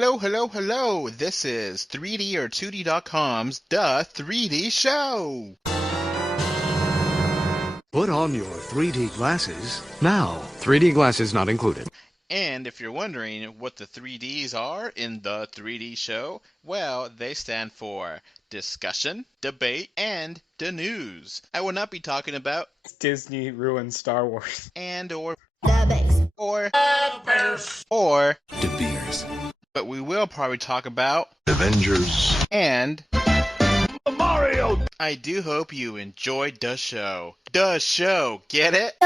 Hello, hello, hello. This is 3D or 2D.com's The 3D Show. Put on your 3D glasses now. 3D glasses not included. And if you're wondering what the 3Ds are in The 3D Show, well, they stand for discussion, debate, and the news. I will not be talking about Disney ruined Star Wars. and or The base. or or De Beers. but we will probably talk about Avengers. and Mario. I do hope you enjoyed the show. The show, get it?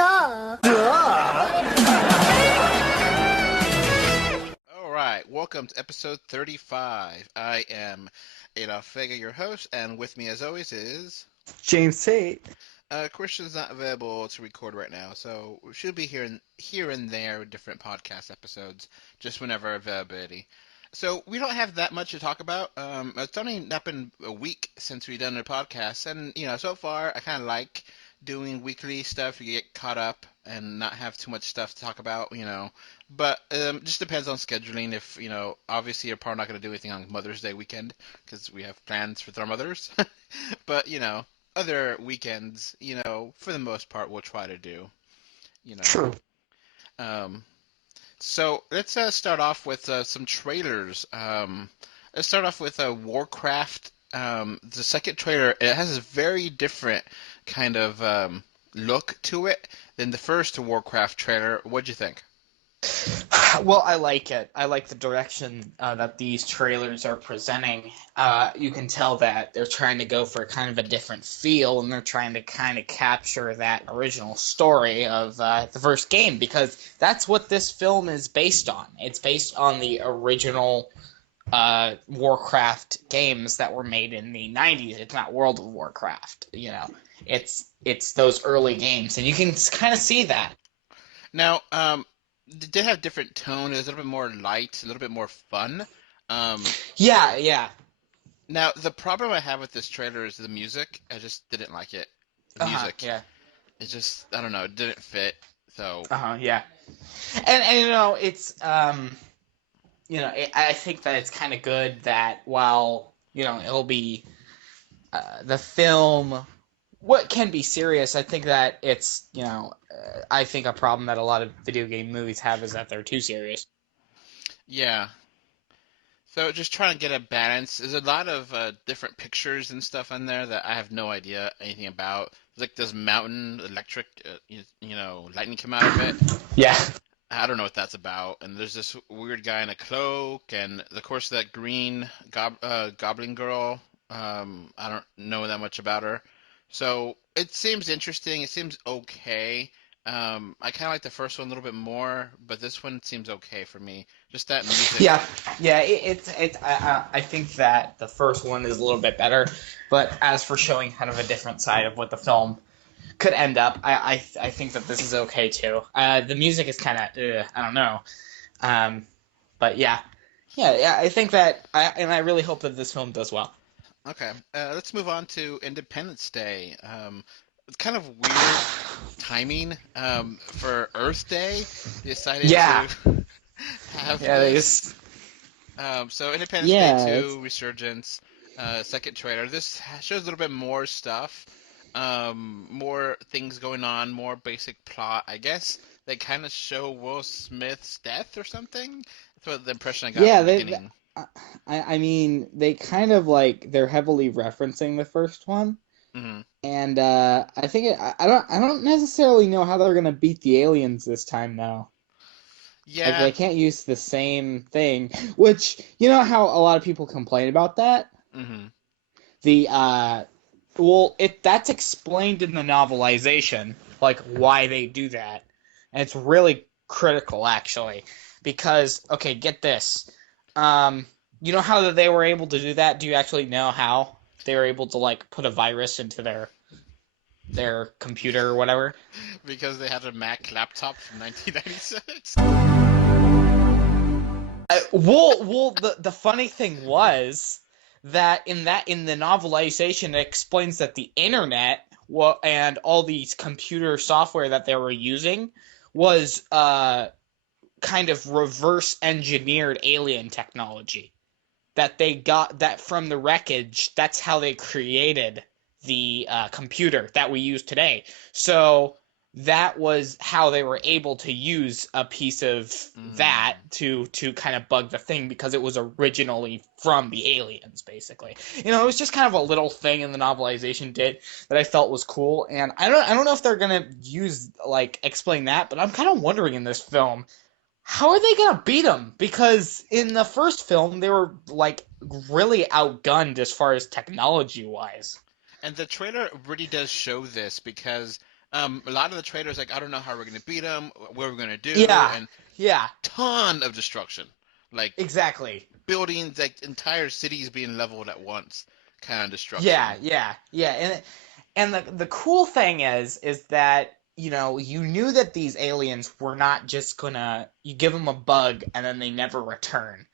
Alright, welcome to episode 35. I am Adolph James, your host, and with me as always is... James Tate. Christian's not available to record right now, so we should be here and there different podcast episodes, just whenever availability. So we don't have that much to talk about. It's only not been a week since we've done a podcast, and so far I kind of like doing weekly stuff. You get caught up and not have too much stuff to talk about, But just depends on scheduling. If obviously you're probably not going to do anything on Mother's Day weekend because we have plans with our mothers. But other weekends, for the most part, we'll try to do. True. So let's start off with some trailers. Let's start off with Warcraft. The second trailer, it has a very different kind of look to it than the first Warcraft trailer. What'd you think? Well, I like it. I like the direction that these trailers are presenting. You can tell that they're trying to go for kind of a different feel, and they're trying to kind of capture that original story of the first game, because that's what this film is based on. It's based on the original Warcraft games that were made in the 90s. It's not World of Warcraft, It's those early games, and you can kind of see that. Now, they did have different tone. It was a little bit more light, a little bit more fun. Yeah. Now, the problem I have with this trailer is the music. I just didn't like it. The music. Yeah. It just, I don't know, it didn't fit. So. Yeah. And it's I think that it's kind of good that while it'll be the film. What can be serious, I think that it's, I think a problem that a lot of video game movies have is that they're too serious. Yeah. So just trying to get a balance. There's a lot of different pictures and stuff on there that I have no idea anything about. There's like this mountain, electric, lightning come out of it. Yeah. I don't know what that's about. And there's this weird guy in a cloak, and of course that green goblin girl. I don't know that much about her. So it seems interesting. It seems okay. I kind of like the first one a little bit more, but this one seems okay for me. Just that music. Yeah. I think that the first one is a little bit better, but as for showing kind of a different side of what the film could end up, I think that this is okay too. The music is kind of I don't know, but yeah. I think that I really hope that this film does well. Okay, let's move on to Independence Day. It's kind of weird timing for Earth Day. They decided to have this. So Independence Day 2, Resurgence, second trailer. This shows a little bit more stuff, more things going on, more basic plot. I guess they kind of show Will Smith's death or something. That's what the impression I got from the beginning. I mean, they kind of they're heavily referencing the first one, and I think I don't necessarily know how they're gonna beat the aliens this time though. Yeah, they can't use the same thing, which how a lot of people complain about that. That's explained in the novelization, why they do that, and it's really critical actually, because get this. You know how they were able to do that? Do you actually know how they were able to put a virus into their computer or whatever? Because they had a Mac laptop from 1996. The funny thing was that in the novelization it explains that the internet and all these computer software that they were using was kind of reverse engineered alien technology that they got that from the wreckage. That's how they created the computer that we use today. So that was how they were able to use a piece of that to kind of bug the thing, because it was originally from the aliens, basically. It was just kind of a little thing in the novelization did that I felt was cool, and I don't know if they're gonna explain that, but I'm kind of wondering in this film, how are they gonna beat them? Because in the first film they were really outgunned as far as technology wise. And the trailer really does show this, because a lot of the trailers I don't know how we're gonna beat them, what we're gonna do, Yeah, and yeah, ton of destruction, exactly. buildings, entire cities being leveled at once, kind of destruction. Yeah. And the cool thing is that you knew that these aliens were not just gonna you give them a bug and then they never return.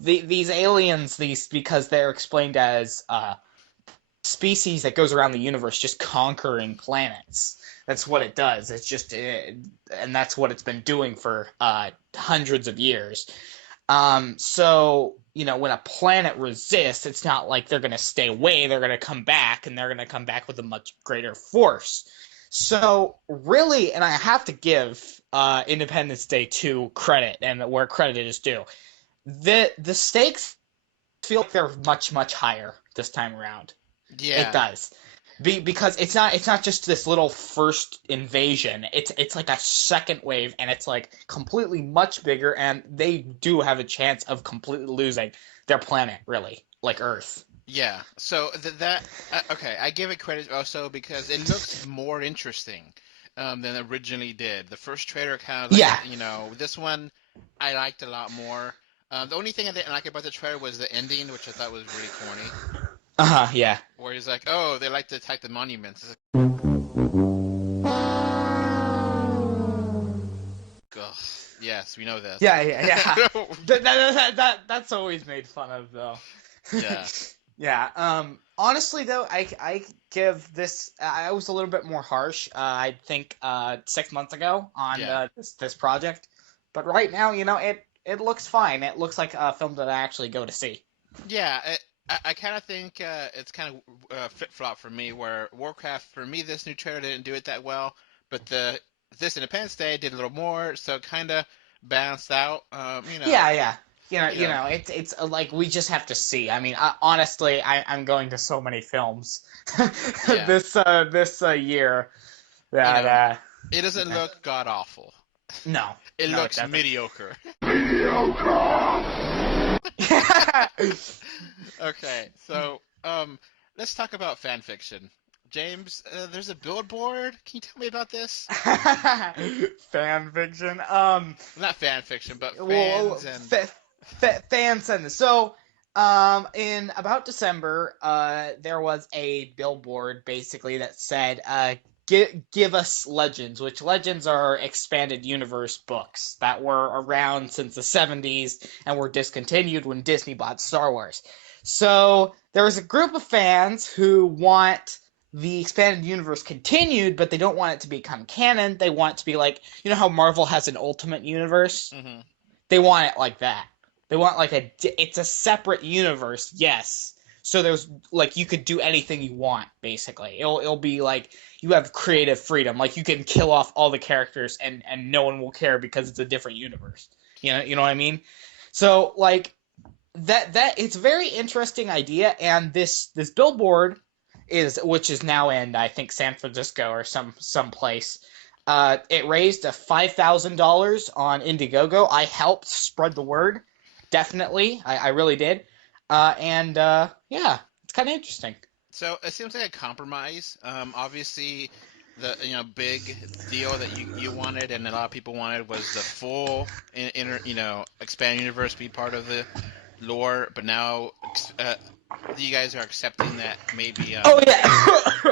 These aliens, because they're explained as species that goes around the universe just conquering planets. That's what it does. It's just, and that's what it's been doing for hundreds of years. So when a planet resists, it's not like they're going to stay away. They're going to come back, and they're going to come back with a much greater force. So really, and I have to give Independence Day 2 credit, and where credit is due. The stakes feel like they're much, much higher this time around. Yeah, it does. Because it's not just this little first invasion. It's like a second wave, and it's completely much bigger, and they do have a chance of completely losing their planet, really, like Earth. Yeah. So okay, I give it credit also because it looks more interesting than it originally did. The first trailer kind of this one I liked a lot more. The only thing I didn't like about the trailer was the ending, which I thought was really corny. Yeah. Where he's like, oh, they like to attack the monuments. It's ugh. Yes, we know this. Yeah. That's always made fun of, though. Yeah. Yeah. Honestly, though, I give this. I was a little bit more harsh. I think 6 months ago on this project, but right now, it looks fine. It looks like a film that I actually go to see. Yeah. I kind of think it's kind of flip-flop for me, where Warcraft, for me, this new trailer didn't do it that well, but this Independence Day did a little more, so it kind of balanced out. Yeah. It's like we just have to see. I mean, honestly, I'm going to so many films this year that it doesn't look god awful. No, it looks mediocre. Okay, so let's talk about fan fiction. James, there's a billboard. Can you tell me about this? Fan fiction. Not fan fiction, but fans fans and this. So, in about December, there was a billboard basically that said, give us Legends, which Legends are expanded universe books that were around since the 70s and were discontinued when Disney bought Star Wars. So there was a group of fans who want the expanded universe continued, but they don't want it to become canon. They want it to be like, how Marvel has an Ultimate Universe? Mm-hmm. They want it like that. They want it's a separate universe, yes. So there's you could do anything you want, basically. It'll be like you have creative freedom. Like you can kill off all the characters and no one will care because it's a different universe. You know what I mean? So that it's a very interesting idea, and this billboard which is now in, I think, San Francisco or some place. It raised $5,000 on Indiegogo. I helped spread the word, definitely. I really did. Yeah, it's kind of interesting. So it seems like a compromise. Obviously, the big deal that you wanted and a lot of people wanted was the full expanded universe be part of the lore, but now you guys are accepting that maybe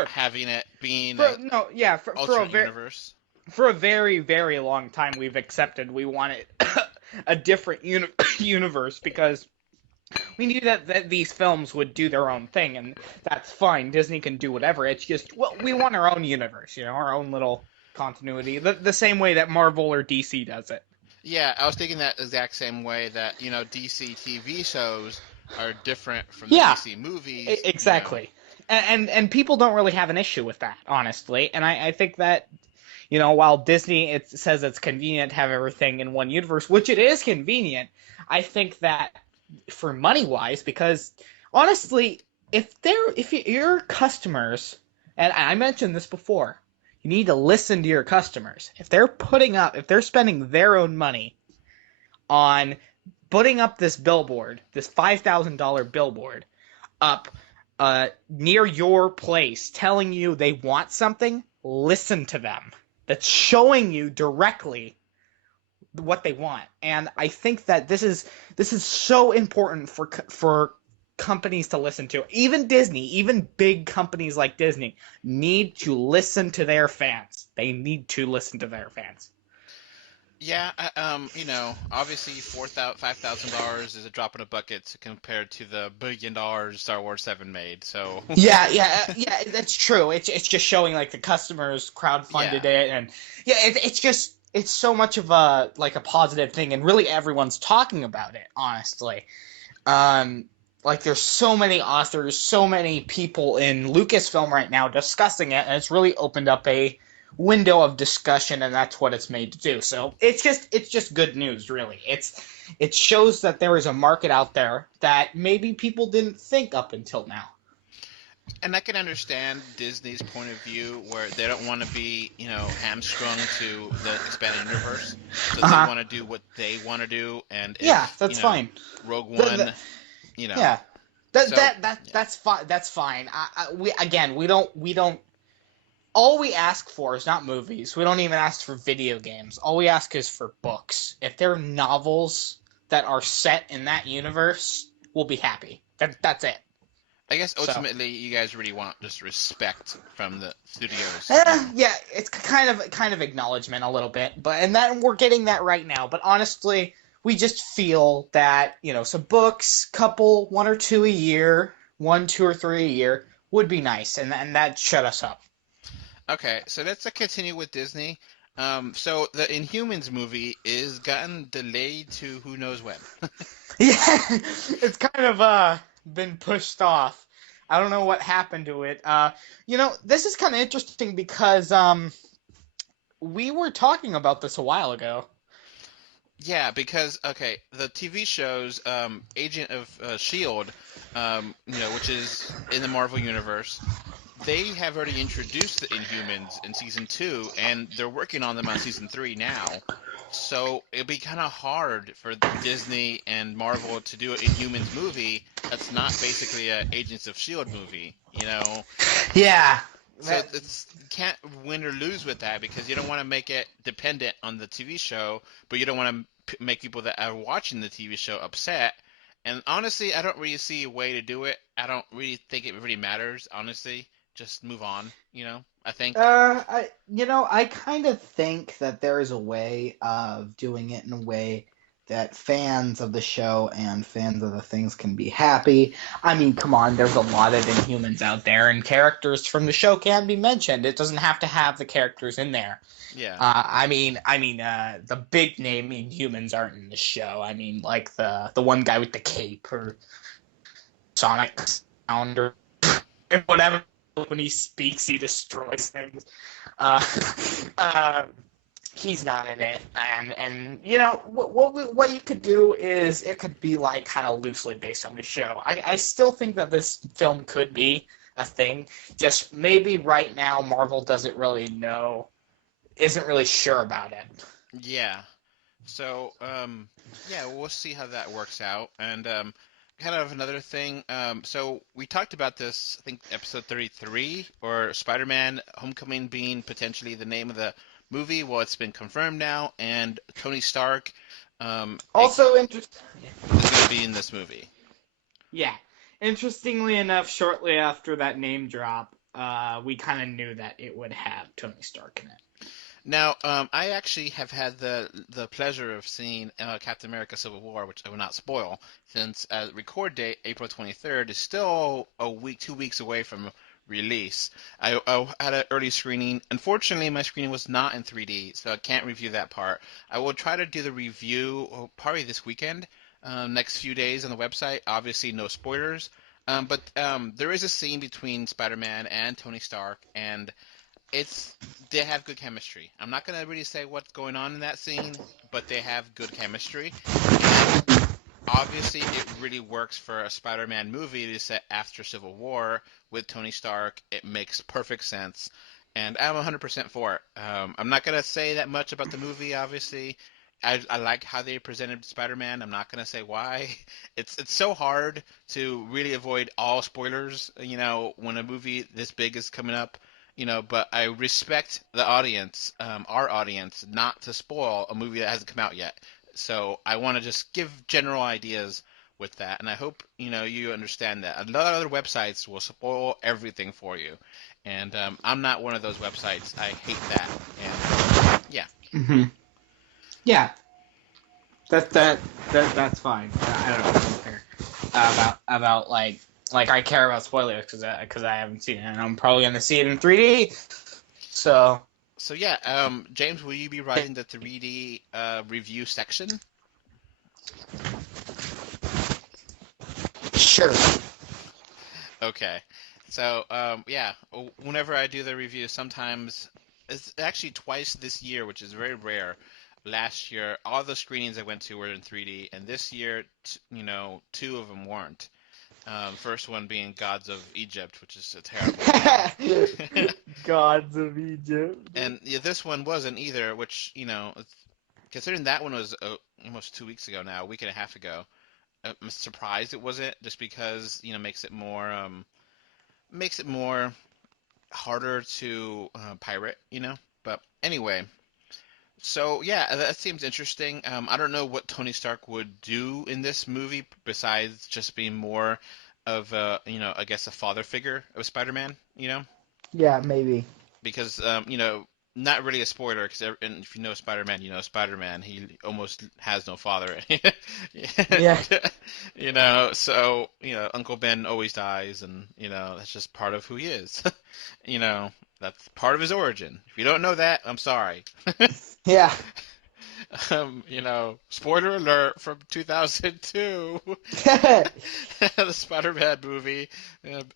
having it being alternate universe. For a very, very long time we've accepted we wanted a different universe because we knew that these films would do their own thing, and that's fine. Disney can do whatever. It's just, we want our own universe, our own little continuity, the same way that Marvel or DC does it. Yeah, I was thinking that exact same way that, DC TV shows are different from the Yeah, DC movies. exactly. And people don't really have an issue with that, honestly. And I think that while Disney it says it's convenient to have everything in one universe, which it is convenient, I think that for money wise, because honestly, if your customers, and I mentioned this before, you need to listen to your customers. If they're spending their own money on putting up this billboard, this $5,000 billboard up near your place, telling you they want something, listen to them. That's showing you directly what they want. And I think that this is so important for companies to listen to. Even Disney, even big companies like Disney need to listen to their fans. They need to listen to their fans. Yeah, obviously $5,000 is a drop in a bucket compared to the $1 billion Star Wars 7 made. So, Yeah, that's true. It's just showing like the customers crowdfunded yeah. it, and yeah, it's just it's so much of a positive thing, and really everyone's talking about it. Honestly, um, like there's so many authors, so many people in Lucasfilm right now discussing it, and it's really opened up a window of discussion, and that's what it's made to do. So it's just good news, really. It shows that there is a market out there that maybe people didn't think up until now. And I can understand Disney's point of view where they don't want to be, hamstrung to the expanded universe. So Uh they huh. want to do what they want to do. And Yeah, if, that's fine. Rogue The, the, One, you know. yeah, that So, that that yeah. that's fine. That's fine. We don't. All we ask for is not movies. We don't even ask for video games. All we ask is for books. If they're novels that are set in that universe, we'll be happy. That's it. I guess So, ultimately you guys really want just respect from the studios. yeah, it's kind of acknowledgement a little bit, but and that we're getting that right now. But honestly, we just feel that some books, couple, one or two a year, one, two or three a year would be nice, and that shut us up. Okay, so let's continue with Disney. So the Inhumans movie is gotten delayed to who knows when. Yeah, it's kind of been pushed off. I don't know what happened to it. This is kind of interesting because we were talking about this a while ago. Yeah, because okay, the TV shows Agent of Shield, which is in the Marvel universe, they have already introduced the Inhumans in season two, and they're working on them on season three now. So it'd be kind of hard for Disney and Marvel to do an Inhumans movie that's not basically a Agents of Shield movie. Yeah, So that, it's you can't win or lose with that because you don't want to make it dependent on the TV show, but you don't want to make people that are watching the TV show upset. And honestly, I don't really see a way to do it. I don't really think it really matters. Honestly, just move on. I think. I kind of think that there is a way of doing it in a way that fans of the show and fans of the things can be happy. I mean, come on, there's a lot of Inhumans out there, and characters from the show can be mentioned. It doesn't have to have the characters in there. Yeah. The big name Inhumans aren't in the show. I mean, like the one guy with the cape or Sonic Sound or whatever. When he speaks, he destroys things. Uh, uh, he's not in it, and what you could do is it could be like kind of loosely based on the show. I still think that this film could be a thing. Just maybe right now Marvel doesn't really know, isn't really sure about it. Yeah. So, yeah, we'll see how that works out. And kind of another thing. So we talked about this, I think, episode 33, or Spider-Man: Homecoming being potentially the name of the movie. Well, it's been confirmed now, and Tony Stark, Also interesting. is going to be in this movie. Yeah. Interestingly enough, shortly after that name drop, we kind of knew that it would have Tony Stark in it. Now, I actually have had the pleasure of seeing Captain America: Civil War, which I will not spoil, since record date April 23rd is still a week, 2 weeks away from release. I had an early screening. Unfortunately, my screening was not in 3D, so I can't review that part. I will try to do the review probably this weekend, next few days on the website. Obviously, no spoilers. But there is a scene between Spider-Man and Tony Stark, and it's they have good chemistry. I'm not gonna really say what's going on in that scene, but they have good chemistry, and obviously it really works for a Spider-Man movie to set after Civil War with Tony Stark. It makes perfect sense, and I'm 100% for it. I'm not gonna say that much about the movie. Obviously, I like how they presented Spider-Man. I'm not gonna say why. It's so hard to really avoid all spoilers. When a movie this big is coming up. But I respect the audience, our audience, not to spoil a movie that hasn't come out yet. So I want to just give general ideas with that, and I hope you understand that. A lot of other websites will spoil everything for you, and I'm not one of those websites. I hate that, and yeah. Hmm. Yeah, that's fine. I don't care about like I care about spoilers because I haven't seen it and I'm probably gonna see it in 3D. So So yeah, James, will you be writing the 3D review section? sure. Okay. So, yeah, whenever I do the review, sometimes it's actually twice this year, which is very rare. Last year, all the screenings I went to were in 3D, and this year, two of them weren't. First one being Gods of Egypt, which is a terrible movie. Gods of Egypt. And yeah, this one wasn't either, which, considering that one was almost 2 weeks ago now, a week and a half ago, I'm surprised it wasn't, just because, makes it more harder to pirate. But anyway, so yeah, that seems interesting. I don't know what Tony Stark would do in this movie besides just being more of I guess a father figure of Spider-Man. Yeah, maybe. Because not really a spoiler, because if you know Spider-Man, you know Spider-Man. He almost has no father. Yeah. So Uncle Ben always dies, and that's just part of who he is. you know, that's part of his origin. If you don't know that, I'm sorry. Yeah. Spoiler alert from 2002, the Spider-Man movie.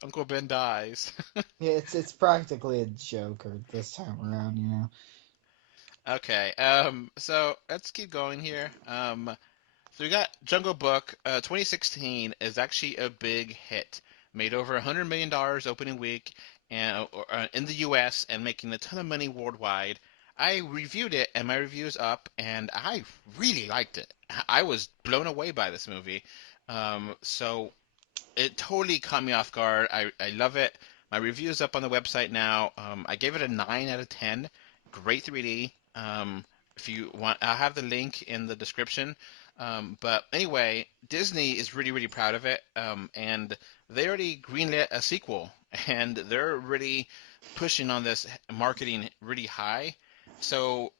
Uncle Ben dies. Yeah, it's practically a Joker this time around. Okay, so let's keep going here. So we got Jungle Book. 2016 is actually a big hit. Made over $100 million opening week, and in the U.S. and making a ton of money worldwide. I reviewed it, and my review's up, and I really liked it. I was blown away by this movie. So it totally caught me off guard. I love it. My review is up on the website now. I gave it a 9 out of 10. Great 3D. If you want, I'll have the link in the description. But anyway, Disney is really, really proud of it. And they already greenlit a sequel, and they're really pushing on this marketing really high. So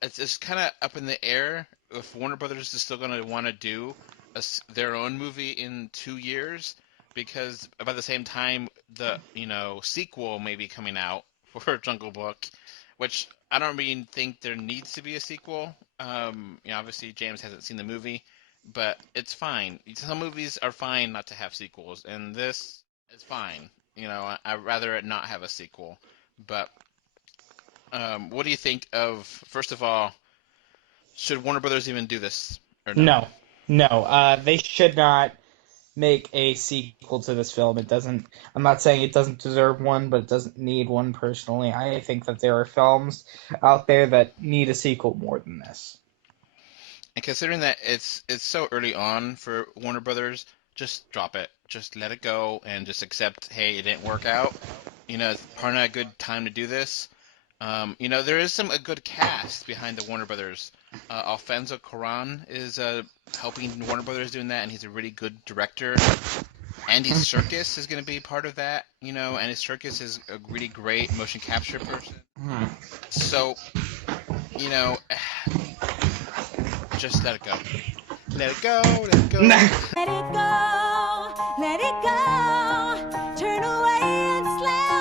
it's kind of up in the air if Warner Brothers is still going to want to do their own movie in 2 years, because about the same time the sequel may be coming out for Jungle Book, which I don't really think there needs to be a sequel. Obviously James hasn't seen the movie, but it's fine. Some movies are fine not to have sequels, and this is fine. I'd rather it not have a sequel. But what do you think of, first of all, should Warner Brothers even do this or no? No. They should not make a sequel to this film. It doesn't. I'm not saying it doesn't deserve one, but it doesn't need one personally. I think that there are films out there that need a sequel more than this. And considering that it's so early on for Warner Brothers, just drop it. Just let it go and just accept, hey, it didn't work out. It's probably not a good time to do this. There is a good cast behind the Warner Brothers. Alfonso Cuarón is helping Warner Brothers doing that, and he's a really good director. Andy Serkis is going to be part of that. Andy Serkis is a really great motion capture person. So, just let it go. Let it go, let it go. Nah. Let it go, turn away and slam.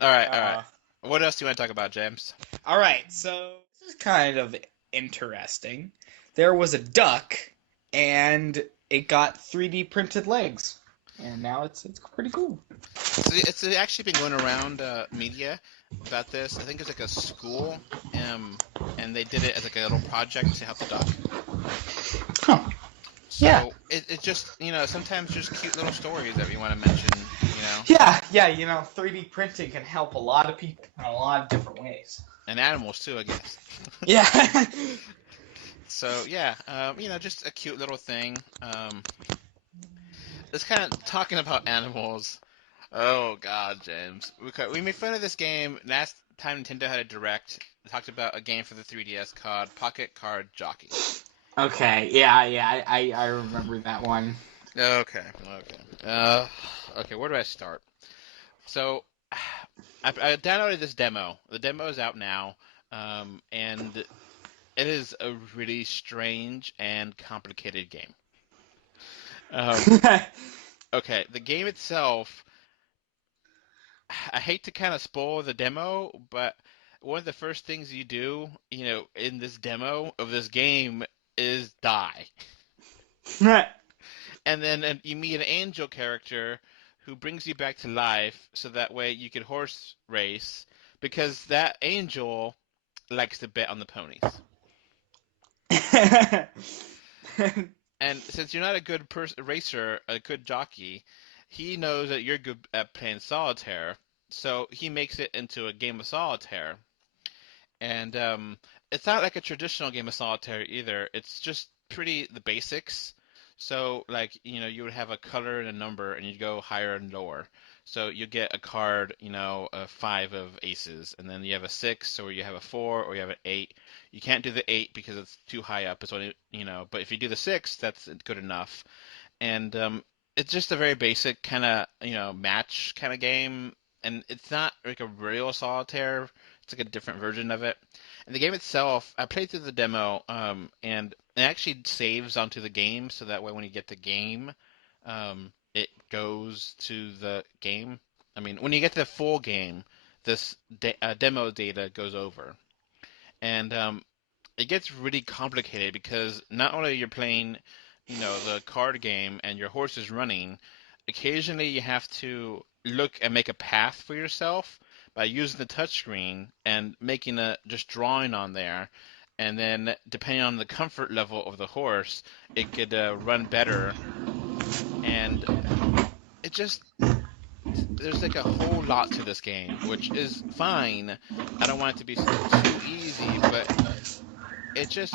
All right, all right. uh, What else do you want to talk about, James? all right, so this is kind of interesting. There was a duck, and it got 3D printed legs, and now it's pretty cool. So it's actually been going around media about this. I think it's like a school, um, and they did it as like a little project to help the duck. Huh. Yeah. So it just, sometimes just cute little stories that we want to mention. Yeah, 3D printing can help a lot of people in a lot of different ways. And animals too, I guess. Yeah. So yeah, just a cute little thing. It's kind of talking about animals. Oh God, James. We made fun of this game last time Nintendo had a direct. They talked about a game for the 3DS called Pocket Card Jockey. Okay, yeah, I remember that one. Okay, where do I start? So, I downloaded this demo. The demo is out now, and it is a really strange and complicated game. Um, okay, the game itself, I hate to kind of spoil the demo, but one of the first things you do, in this demo of this game is die. And then you meet an angel character who brings you back to life so that way you can horse race because that angel likes to bet on the ponies. And since you're not a good racer, a good jockey, he knows that you're good at playing solitaire, so he makes it into a game of solitaire. And it's not like a traditional game of solitaire either. It's just pretty the basics. So like, you would have a color and a number and you'd go higher and lower. So you get a card, a five of aces, and then you have a six, or you have a four, or you have an eight. You can't do the eight because it's too high up. It's only, but if you do the six, that's good enough. And it's just a very basic kind of, match kind of game. And it's not like a real solitaire. It's like a different version of it. And the game itself, I played through the demo, and it actually saves onto the game, so that way when you get the game, it goes to the game. I mean, when you get the full game, this demo data goes over, and it gets really complicated because not only you're playing, the card game and your horse is running, occasionally you have to look and make a path for yourself by using the touchscreen and making a just drawing on there. And then depending on the comfort level of the horse, it could run better. And it just there's like a whole lot to this game, which is fine. I don't want it to be too easy, but it's just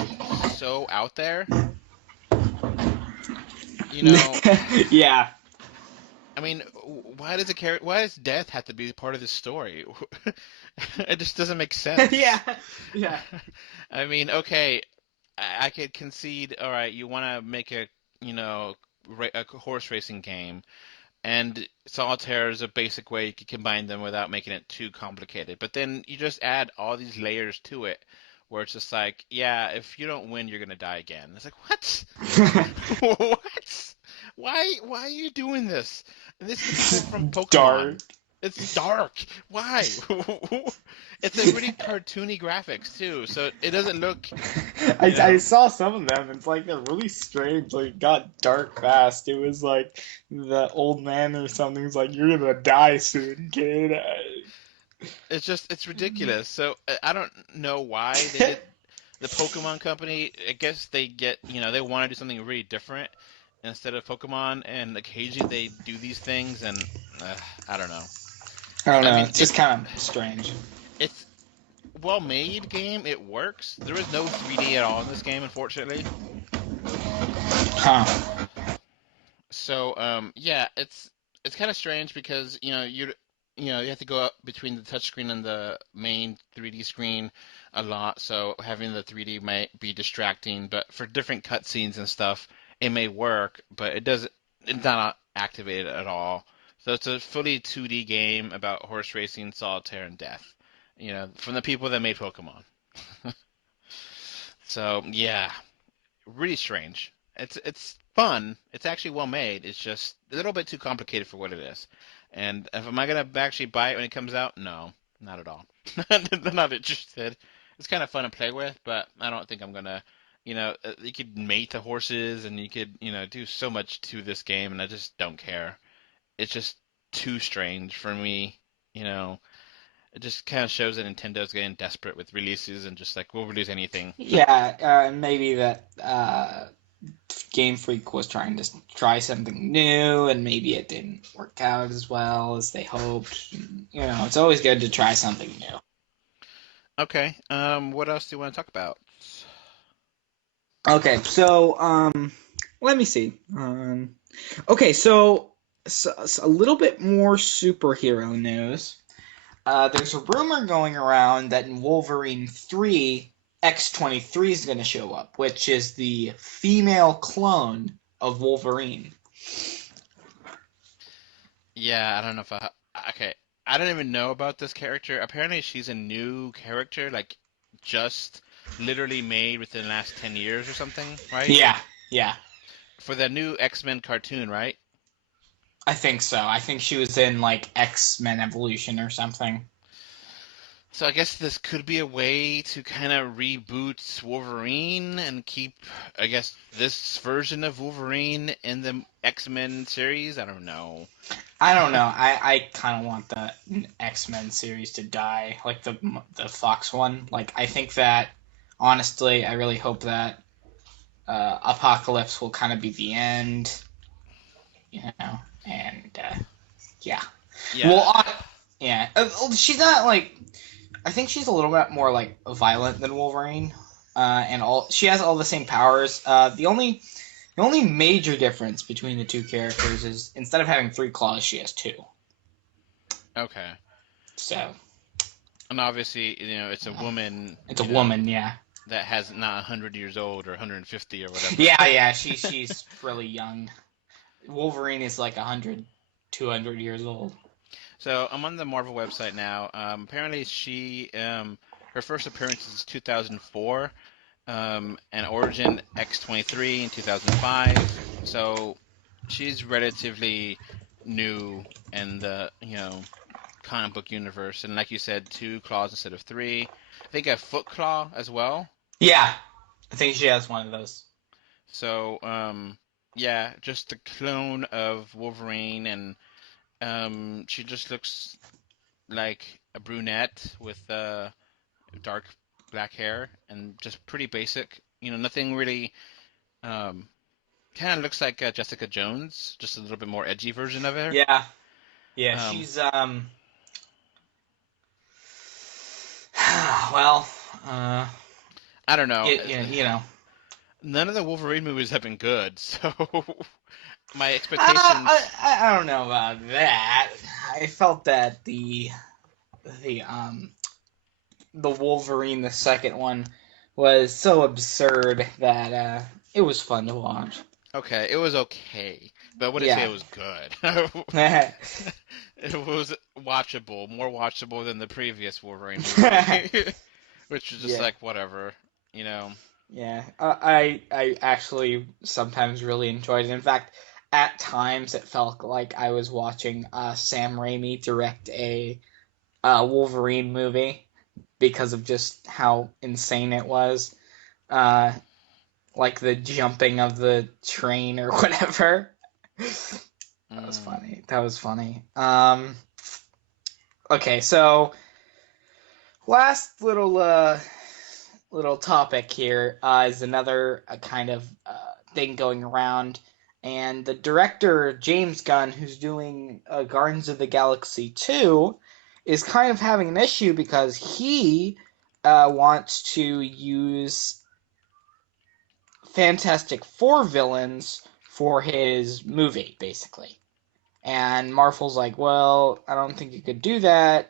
so out there. You know, Yeah. I mean, why does death have to be part of this story? It just doesn't make sense. Yeah. Yeah. I mean, okay, I could concede, all right, you want to make a horse racing game, and solitaire is a basic way you can combine them without making it too complicated. But then you just add all these layers to it, where it's just like, yeah, if you don't win, you're gonna die again. It's like, what? What? Why are you doing this? And this is people from Dark. Pokemon. It's dark. Why? It's a really cartoony graphics too, so it doesn't look, you I know. saw some of them. It's like they're really strange. Like it got dark fast. It was like the old man or something's like, "You're gonna die soon, kid." It's ridiculous. So I don't know why they did the Pokemon company. I guess they want to do something really different instead of Pokemon, and occasionally they do these things, and I don't know. I don't I know. mean, It's just kind of strange. it's well made game. It works. There is no 3D at all in this game, unfortunately. Huh. So yeah, it's kind of strange because you have to go up between the touchscreen and the main 3D screen a lot. So having the 3D might be distracting, but for different cutscenes and stuff, it may work, but it's not activated at all. So it's a fully 2D game about horse racing, solitaire, and death. From the people that made Pokemon. So yeah, really strange. It's fun. It's actually well made. It's just a little bit too complicated for what it is. And if am I gonna actually buy it when it comes out? No, not at all. I'm not interested. It's kind of fun to play with, but I don't think I'm gonna. You could mate the horses, and you could, do so much to this game, and I just don't care. It's just too strange for me. You know, it just kind of shows that Nintendo's getting desperate with releases and just like we'll release anything. Yeah, maybe that Game Freak was trying to try something new, and maybe it didn't work out as well as they hoped. It's always good to try something new. Okay. What else do you want to talk about? Okay, so let me see. Okay, so a little bit more superhero news. There's a rumor going around that in Wolverine 3, X-23 is going to show up, which is the female clone of Wolverine. Yeah, I don't know if I. Okay, I don't even know about this character. Apparently, she's a new character, like just literally made within the last 10 years or something, right? Yeah, yeah, For the new X-Men cartoon, right? I think so. I think she was in like X-Men Evolution or something. So I guess this could be a way to kind of reboot Wolverine and keep, I guess, this version of Wolverine in the X-Men series. I don't know. I don't know. I kind of want the X-Men series to die, like the Fox one. Like I think that honestly, I really hope that Apocalypse will kind of be the end, and yeah. Yeah. Well, yeah, she's not like. I think she's a little bit more like violent than Wolverine, and all she has all the same powers. The only major difference between the two characters is instead of having 3 claws, she has 2. Okay. So And obviously, it's a woman, it's a woman, yeah. that has not 100 years old or 150 or whatever. Yeah, yeah, she's really young. Wolverine is like 100, 200 years old. So I'm on the Marvel website now. Apparently, her first appearance is 2004, and Origin X-23 in 2005. So she's relatively new in the comic book universe. And like you said, 2 claws instead of 3. I think a foot claw as well. Yeah, I think she has one of those. So yeah, just a clone of Wolverine, and she just looks like a brunette with dark black hair and just pretty basic. Nothing really. Um, Kind of looks like Jessica Jones, just a little bit more edgy version of her. Yeah, yeah, Um, she's well, I don't know. None of the Wolverine movies have been good, so my expectations. I don't know about that. I felt that the the Wolverine, the second one, was so absurd that it was fun to watch. Okay, it was okay, but I wouldn't say Yeah. it was good. Yeah. It was watchable, more watchable than the previous Wolverine movie, which was just like whatever, you know. Yeah. I actually sometimes really enjoyed it. In fact, at times it felt like I was watching Sam Raimi direct a Wolverine movie because of just how insane it was. Uh, like the jumping of the train or whatever. That was Mm. funny. That was funny. Okay, so last little topic here is another kind of thing going around, and the director James Gunn, who's doing Guardians of the Galaxy 2, is kind of having an issue because he wants to use Fantastic Four villains for his movie, basically. And Marvel's like, well, I don't think you could do that.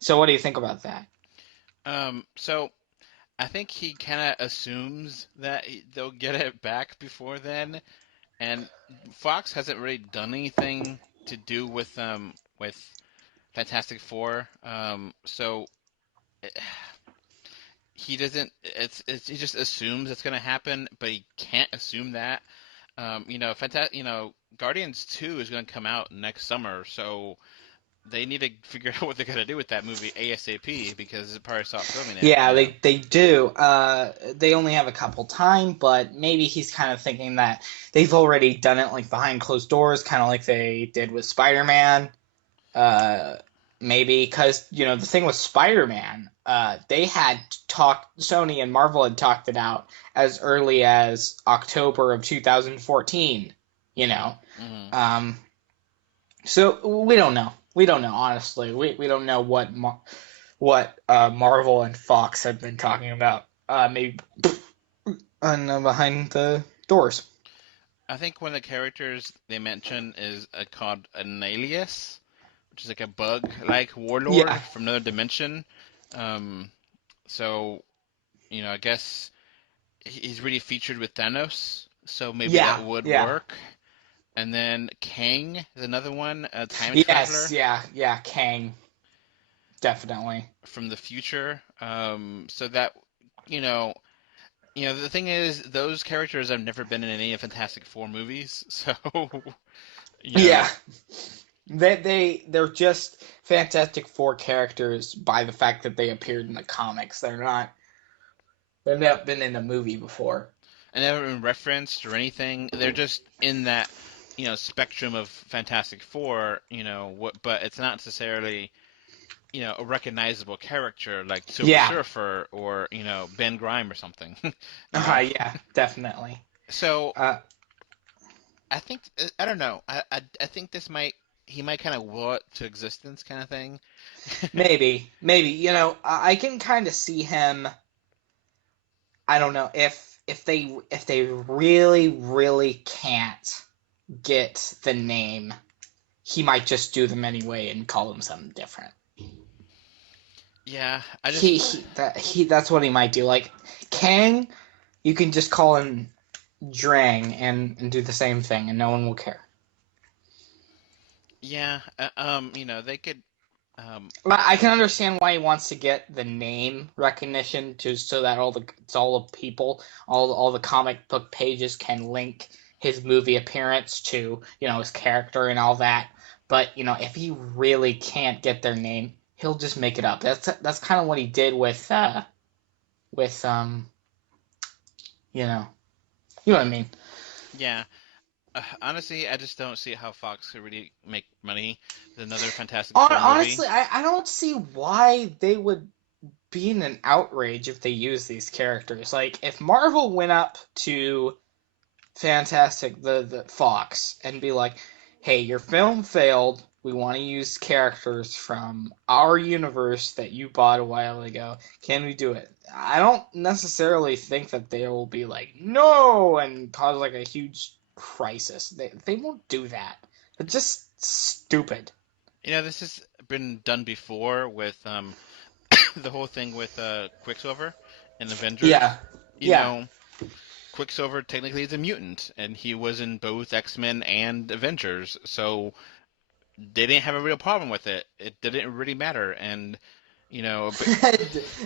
So what do you think about that? So I think he kind of assumes that they'll get it back before then, and Fox hasn't really done anything to do with Fantastic Four. So he doesn't. He just assumes it's gonna happen, but he can't assume that. Guardians 2 is going to come out next summer, so they need to figure out what they're going to do with that movie ASAP because they probably stopped filming it. Yeah, they do. They only have a couple time, but maybe he's kind of thinking that they've already done it like behind closed doors, kind of like they did with Spider-Man. Uh, Maybe because the thing with Spider-Man, they had talked, Sony and Marvel had talked it out as early as October of 2014. You know, Mhm. so we don't know. We don't know honestly. We don't know what Marvel and Fox have been talking about. Maybe behind the doors. I think one of the characters they mention is called an alias, which is like a bug-like warlord Yeah, from another dimension. Um, so, I guess he's really featured with Thanos, so maybe that yeah, would yeah. work. And then Kang is another one, a time Yes, traveler yeah. Kang, definitely. from the future. So that, you know, the thing is, those characters have never been in any of Fantastic Four movies, so you Yeah, know, they're just Fantastic Four characters by the fact that they appeared in the comics. They've not been in a movie before. and never been referenced or anything. They're just in that, spectrum of Fantastic Four, but it's not necessarily, a recognizable character like Silver Yeah, Surfer or, Ben Grime or something, you know. yeah, definitely. So Uh, I think I don't know. I think he might kind of will it to existence kind of thing. maybe. I can kind of see him. I don't know if they really can't get the name, he might just do them anyway and call them something different. Yeah, I just That's what he might do. Like Kang, you can just call him Drang and do the same thing, and no one will care. yeah, they could um But I can understand why he wants to get the name recognition to so that all the people, all the comic book pages can link his movie appearance to his character and all that. But if he really can't get their name, he'll just make it up. That's kind of what he did with you know you know what I mean. yeah. Honestly, I just don't see how Fox could really make money with another Fantastic Four movie. Honestly, I don't see why they would be in an outrage if they use these characters. Like if Marvel went up to Fantastic the Fox and be like, "Hey, your film failed. We want to use characters from our universe that you bought a while ago. Can we do it?" I don't necessarily think that they will be like, "No," and cause like a huge crisis. They won't do that. It's just stupid. This has been done before with the whole thing with Quicksilver and Yeah. Avengers. You Yeah. know, Quicksilver technically is a mutant, and he was in both X-Men and Avengers, so they didn't have a real problem with it. It didn't really matter, and but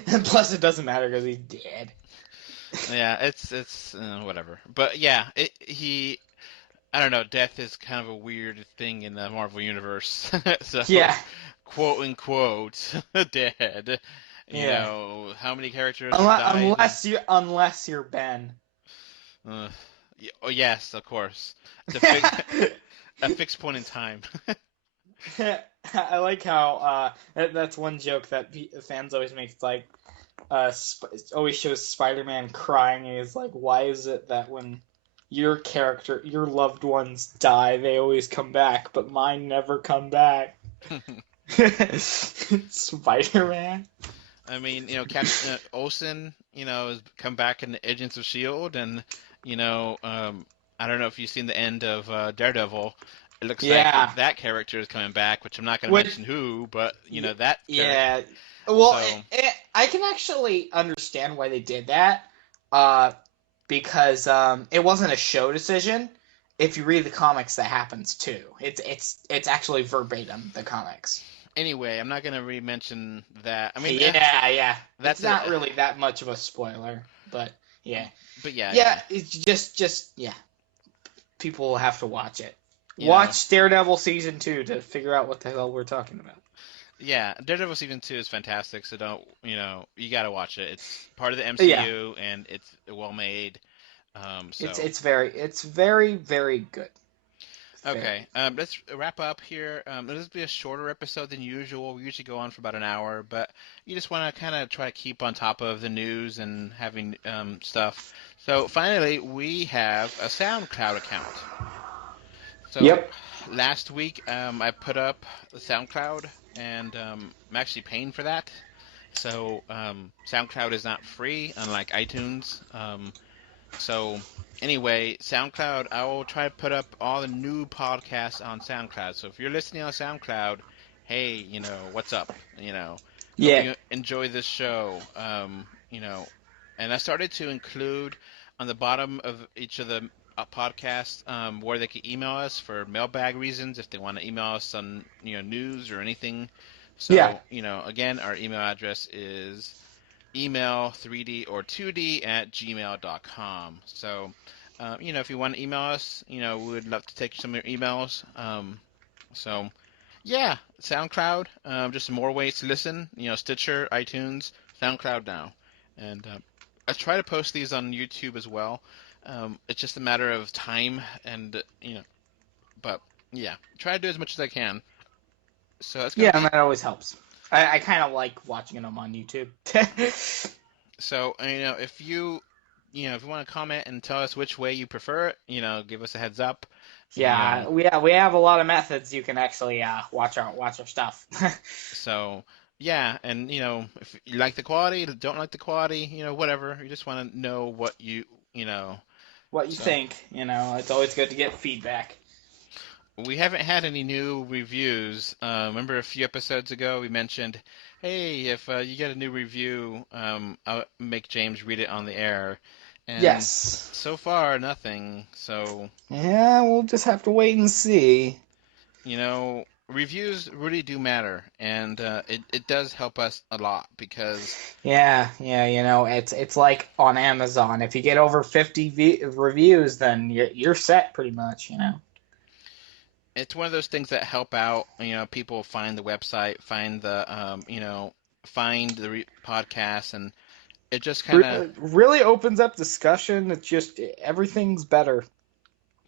And plus, it doesn't matter because he's dead. yeah, it's whatever. But yeah, he I don't know. Death is kind of a weird thing in the Marvel universe. So, Yeah. quote unquote, dead. Yeah. How many characters have died? Unless you're Ben. Uh, oh yes, of course. At a fixed point in time. I like how that's one joke that fans always make. It's like it always shows Spider-Man crying, and he's like, "Why is it that when your loved ones die, they always come back, but mine never come back?" Spider-Man. I mean, Captain Olsen, has come back in the Agents of Shield, and I don't know if you've seen the end of Daredevil. It looks like Yeah. that character is coming back, which I'm not going to Which mention who, but that character. yeah. Well, So I can actually understand why they did that. Because it wasn't a show decision. If you read the comics, that happens too. It's actually verbatim the comics. anyway, I'm not going to re-mention that. I mean, Yeah. It's that's not really that much of a spoiler, but yeah, but yeah, yeah. It's just yeah. People will have to watch it. Watch Daredevil Season 2 to figure out what the hell we're talking about. Yeah, Daredevil Season 2 is fantastic, so don't, you gotta watch it. It's part of the MCU, and it's well made. So It's very, very good. Okay, let's wrap up here. This will be a shorter episode than usual. We usually go on for about an hour, but you just want to kind of try to keep on top of the news and having stuff. So finally, we have a SoundCloud account. So last week, I put up the SoundCloud, and I'm actually paying for that. So SoundCloud is not free, unlike iTunes. So anyway, SoundCloud, I will try to put up all the new podcasts on SoundCloud. So if you're listening on SoundCloud, hey, what's up? Hope you enjoy this show. And I started to include on the bottom of each of the podcasts where they can email us for mailbag reasons if they want to email us on news or anything. So again, our email address is email 3D or 2D at gmail.com. So, if you want to email us, we would love to take some of your emails. SoundCloud, just more ways to listen, Stitcher, iTunes, SoundCloud now. And I try to post these on YouTube as well. It's just a matter of time and, but yeah, try to do as much as I can. So that's and that always helps. I kind of like watching them on YouTube. So, if you want to comment and tell us which way you prefer it, give us a heads up. We have a lot of methods you can actually watch our stuff. So, and if you like the quality, don't like the quality, whatever. You just want to know what you think. It's always good to get feedback. We haven't had any new reviews. Remember a few episodes ago we mentioned, hey, if you get a new review, I'll make James read it on the air. And so far, nothing. So yeah, we'll just have to wait and see. Reviews really do matter, and it does help us a lot because it's like on Amazon. If you get over 50 reviews, then you're set pretty much. It's one of those things that help out, people find the website, find the, find the podcast, and it just kind of really opens up discussion. It's just everything's better.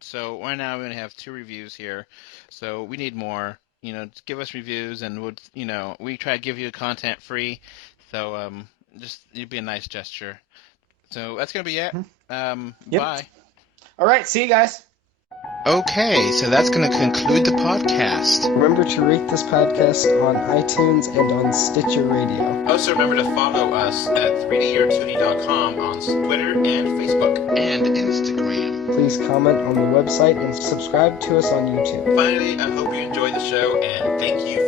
So right now we only have 2 reviews here, so we need more. Just give us reviews, and we try to give you content free. So just it'd be a nice gesture. So that's gonna be it. Bye. All right, see you guys. Okay, so that's going to conclude the podcast. Remember to rate this podcast on iTunes and on Stitcher Radio. Also remember to follow us at 3dor2d.com on Twitter and Facebook and Instagram. Please comment on the website and subscribe to us on YouTube. Finally, I hope you enjoyed the show, and thank you